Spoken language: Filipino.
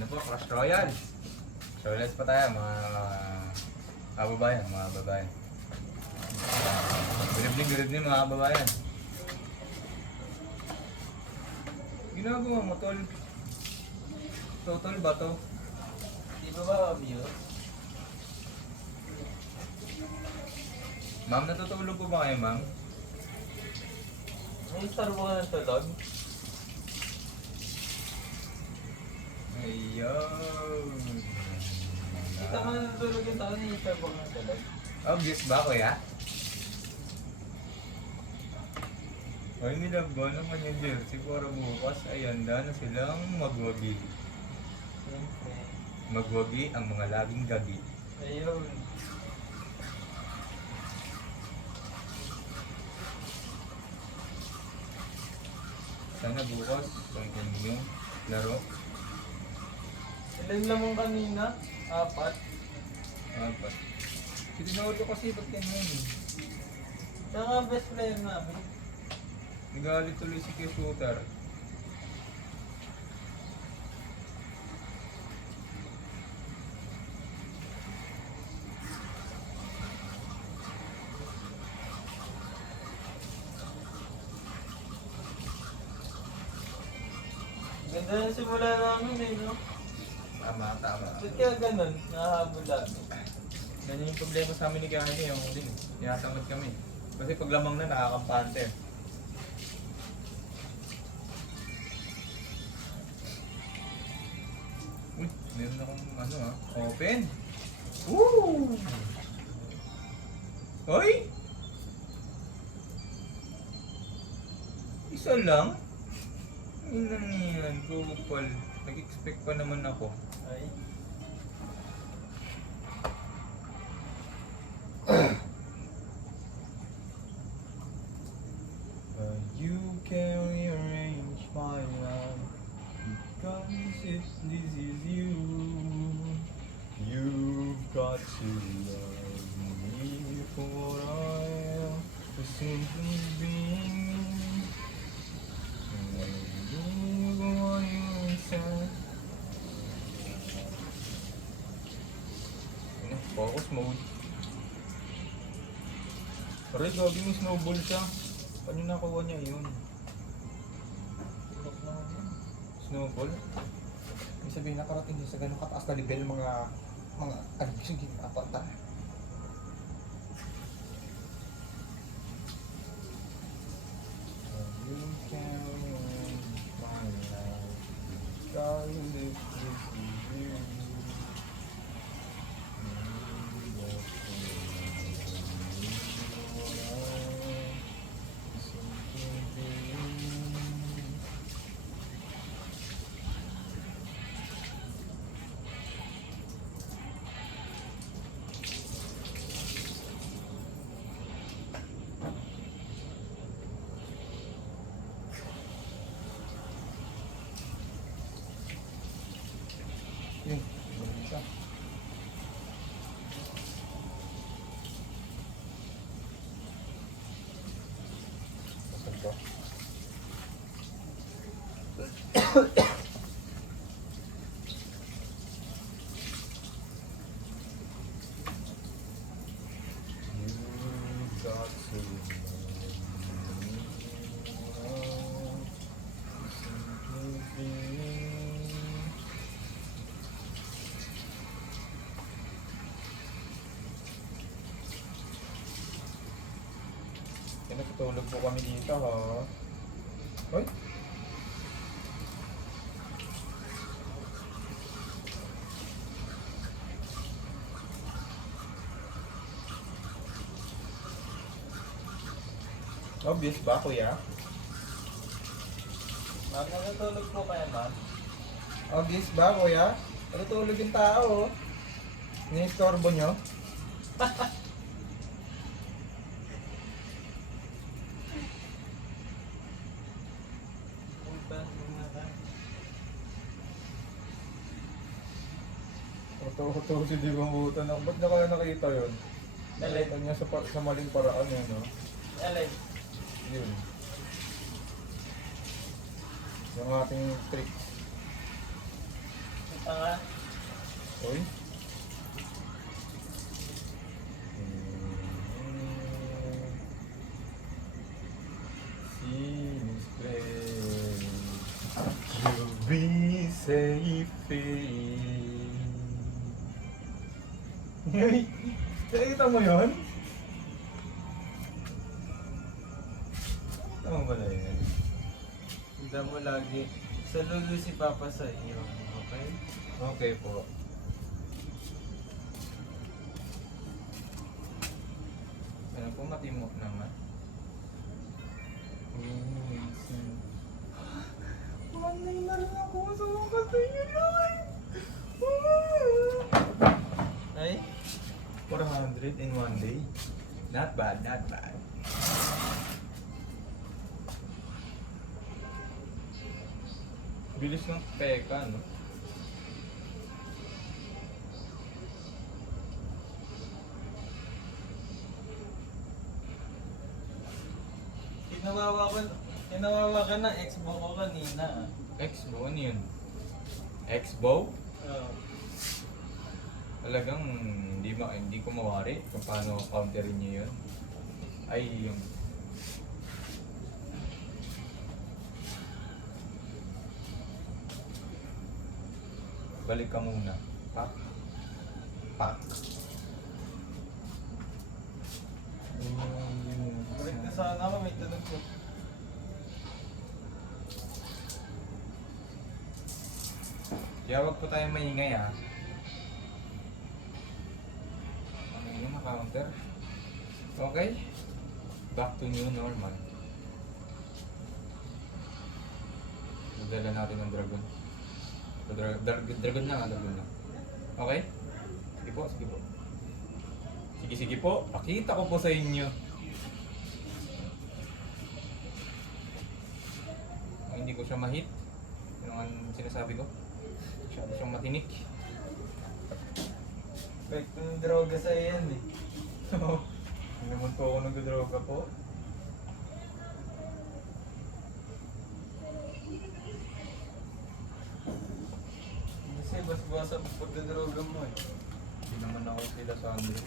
Ano po, Clash Royale. Showless pa tayo mga kababayan, mga babayan. Good evening mga kababayan. Ginagawa mo tol. Total ba to? Di ba ba view? Ma'am, natutulog po ba kayo ma'am? May star mo ka ng tulog? Ayun. Kita mo na natulog yung tao, may star mo ka ng tulog? Obvious ba kuya? Ay, nilagwa naman yung deal. Siguro bukas ay handa na silang magwagi. Siyempre. Magwagi ang mga laging gagi. Ayun. Sana bukas ang inyong laro. Ilan lamang kanina? 4. Apat. Tinawag ko kasi ba't ganyan eh. Siya nga best player namin. Nagalit tuloy si Shooter. Ganda na simula namin eh, no? Tama, tama. Ba't kaya ganun? Nahahabol namin. Yan yung problema sa amin ni Kanye, yung din. Tinatamad kami. Kasi pag lamang na, nakakampante. Uy, meron akong ano open. Woo! Hoy! Isa lang? Ilan yan? Kupal. Nag-expect pa naman ako. Ay. You can rearrange my life because if this is you, you've got to love me for what I am, for simply being me. What you said. Focus mode. Aray, gagawin yung snowball siya. Paano nakuha niya yun? Tulog na ako. Snowball? Ibig sabihin nakarating din sa ganun kataas na level mga sige, apat na. You can ruin my life because if this is you. Yun, ganun siya. Saan to? You've got to love me. Simply being. Natutulog po kami dito ha. Hoy! Obvious ba kuya? Ma'am, natutulog po kaya ma'am? Obvious ba kuya? Natutulog yung tao. Ni-istorbo nyo? Punta na tayo. Ito si Digong Buta na. Ba't na kaya nakita yun? Alin? Nakita niya sa maling paraan yun, no? Alin? Yun. Yung ating trick. Tanga. Oy. Seems clear you'll be safe. Hey, nakikita mo yun? Tama ba na yan? Tanda mo lagi. Saludo si Papa sa iyo. Okay? Okay po. Ano po matimok naman? Manay na rin ako sa mga katayan. Ay? 400 in one day. Not bad, not bad. Bilis ng peka, no? Kinawawa ka ng ex-bo ko kanina. Exbo, ano yun? Exbo? Oo. Talagang hindi ko mawari kung paano counterin niyo yun. Ay, yung... Balik ka muna. Pak. Pak. Balik na sana ako, may tanong ko. Kaya wag po tayong maingay, ha. Ano yun, counter? Okay. Back to new normal. Magdala natin ng dragon. Dragon lang, dragon lang. Okay? Sige po, sige po. Sige po, pakita ko po sa inyo. Hindi ko siya ma-hit. Yun ang sinasabi ko. Masyado siyang matinik. Back to droga sa yan eh. Hindi naman po ako nag-droga po. Kasi bas-basa pagdadroga mo eh. Hindi naman ako sila sa Andre.